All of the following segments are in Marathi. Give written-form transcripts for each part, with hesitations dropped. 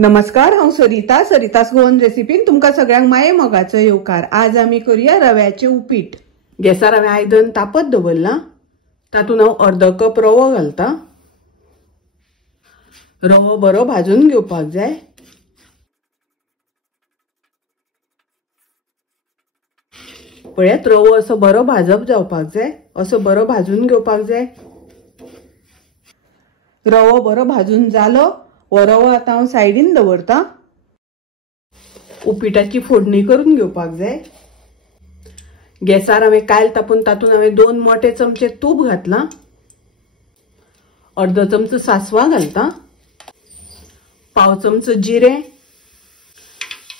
नमस्कार, हांव सरितास गोवन रेसिपीन तुमकां सगळ्यांक माये मोगाचो येवकार। आज आमी करूया रव्याचे उपीट। गॅसार हांवें आयदन तापत दवरला, तातूंत हांव अर्दो कप रवो घालता। रवो बरो भाजून घेवपाक जाय। पळयात, रवो असो बरो भाजप जावपाक जाय, असो बरो भाजून घेवपाक जाय। रवो बरो भाजून जालो, हो रवो आतां हांव सायडीन दवरता। उपिटाची फोडणी करून घेवपाक जाय। गॅसार हांवें कायल तापोवन तातूंत हांवें 2 मोठे चमचे तूप घातला। अर्दो चमचो सासवां घालता, पाव चमचो जिरें।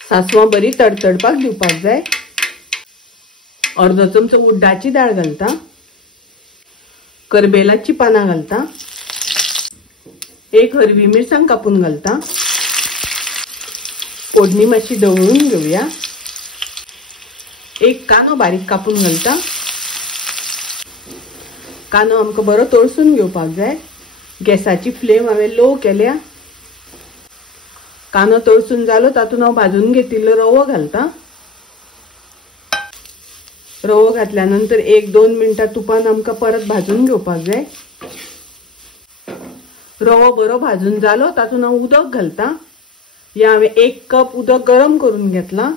सासवां बरी तडतडपाक दिवपाक जाय। अर्दो चमचो उड्डाची दाळ घालता, करबेलाची पानां घालता, एक हरवी मिरसांग कापून घालता। फोडणी मातशी ढवळून घेवया। एक कांदो बारीक कापून घालता। कांदो आमकां बरो तळसून घेवपाक जाय। गॅसाची फ्लेम हांवें लो केल्या। कांदो तळसून जालो, तातूंत हांव भाजून घेतिल्लो रवो घालता। रवो घातल्या नंतर 1-2 मिनटां तुपान आमकां परत भाजून घेवपाक जाय। रवो बरो भाजून जालो, तातूंत हांव उदक घालता। या हांवें 1 कप उदक गरम करून घेतला।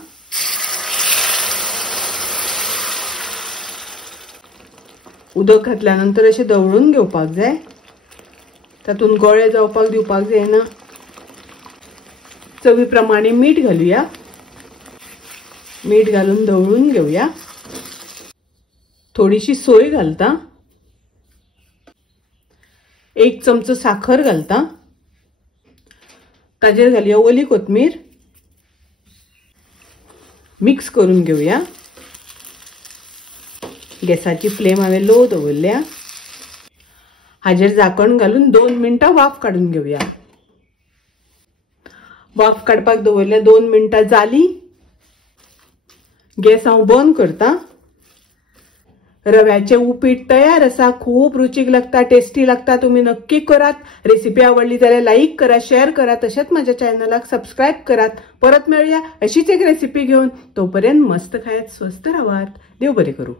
उदक घातल्यानंतर अशें ढवळून घेवपाक जाय। तातूंत गोळे जावपाक दिवपाक जायना। चवी प्रमाणे मीठ घालुया। मीठ घालून ढवळून घेवया। थोडीशी सोय घालता। 1 चमचो साखर घालता। ताजेर घालुया ओली कोथमीर। मिक्स करून घेवया। गॅसाची फ्लेम हांवें लो दवरल्या। हाजेर झाकण घालून 2 मिनटां वाफ काडून घेवया। वाफ काडपाक दवरल्या 2 मिनटां जाली। गॅस हांव बंद करता। रव्याचे उपीट तयार आसा। खूप रुचीक लागता, टेस्टी लागता। तुम्ही नक्की करात। रेसिपी आवडली जाल्यार लाईक करा, शेअर करा, तशेंच माझ्या चॅनलाक सबस्क्राईब करात। परत मेळूया अशीच एक रेसिपी घेऊन। तोपर्यंत मस्त खायत, स्वस्त राहात। देव बरे करू।